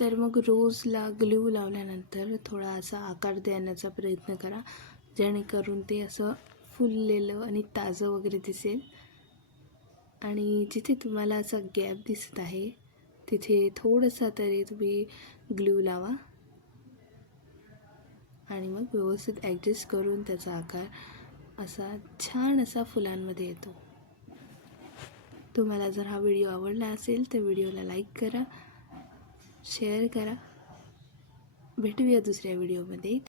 तर मग रोजला ग्लू लावल्यानंतर थोडा असा आकार देण्याचा प्रयत्न करा, जेणेकरून ते असं फुललेलं आणि ताजं वगैरे दिसेल. आणि जिथे तुम्हाला असा गॅप दिसत आहे तिथे थोडंसं तरी तुम्ही ग्लू लावा आणि मग व्यवस्थित ॲडजस्ट करून त्याचा आकार असा छान असा फुलांमध्ये येतो. तुम्हाला जर हा व्हिडिओ आवडला असेल तर व्हिडिओला लाईक करा, शेअर करा. भेटूया दुसऱ्या व्हिडिओमध्ये.